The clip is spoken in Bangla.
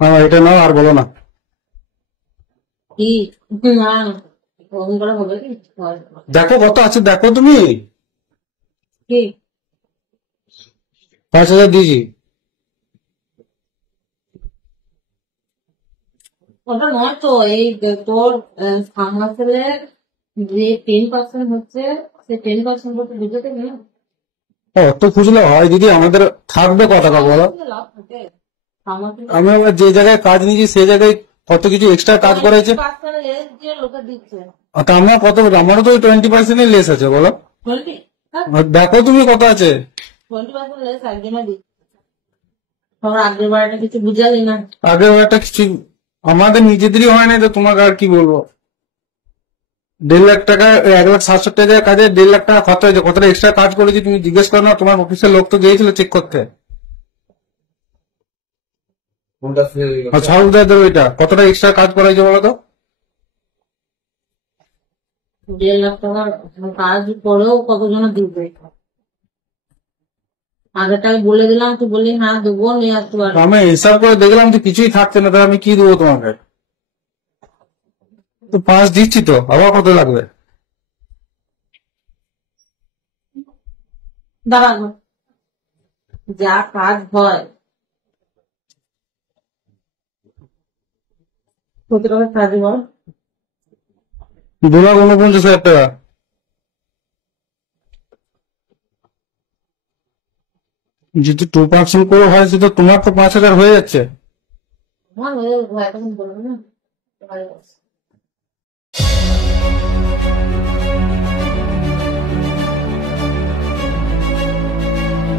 হ্যাঁ, এটা নাও আর বলো না। কি না ফোন করা হবে কি দেখো কত আছে, দেখো তুমি। কি 5,000 দিয়েছি। ওটা নয় তো, এই যে তোর ফার্মাসেলের যে 10% হচ্ছে, সে 10% করতে বুঝতে না। অত খুঁজলে হয় দিদি? আমাদের থাকবে কত টাকা বলো? ফার্মাসেলে লাভ থাকে, ফার্মাসেলে আমি আবার যে জায়গায় কাজ নিয়েছি সেই জায়গায় কত কিছু এক্সট্রা কাজ করেছে। 20% লেস দিয়ে লোকে দিচ্ছে। তা আমরা কত, আমারও তো 20% লেস আছে বলো। 20, আর দেখো তুমি কত আছে। 20% লেস একজনে দিচ্ছে। তোর আগের বারটা কিছু বুঝালি না। আগে একটা কিছু আমাদের নিজেদেরই হয় না, তো তোমাকে আর কি বলবো। 1.5 লাখ টাকা, 1,60,000 কাজে 1.5 লাখ টাকা খরচ হয়েছে। কতটা এক্সট্রা কাজ করেছি তুমি জিজ্ঞেস করো না? তোমার অফিসের লোক তো গিয়েছিল চেক করতে। আর ছাড় দেবো, এটা কতটা এক্সট্রা কাজ করা হয়েছে বলো তো। 1.5 লাখ টাকার কাজ করেও কতজন দিবে? আগেরটাকে বলে দিলাম, তুই বললি হ্যাঁ দেবো, নিয়ে আসতে পারবো। আমি হিসাব করে দেখলাম যে কিছুই থাকছে না, তাহলে আমি কি দেবো তোমাকে? তো 5 দিচ্ছি তো, আবার কত লাগবে? দাঁড়াবো, যা কাজ হয় কত টাকা কাজ বল। 2,49,000 টাকা। যদি 2% করে হয় সেটা তোমার তো 5,000 হয়ে যাচ্ছে। আমার হয়ে যাবে, এখন বলবো না।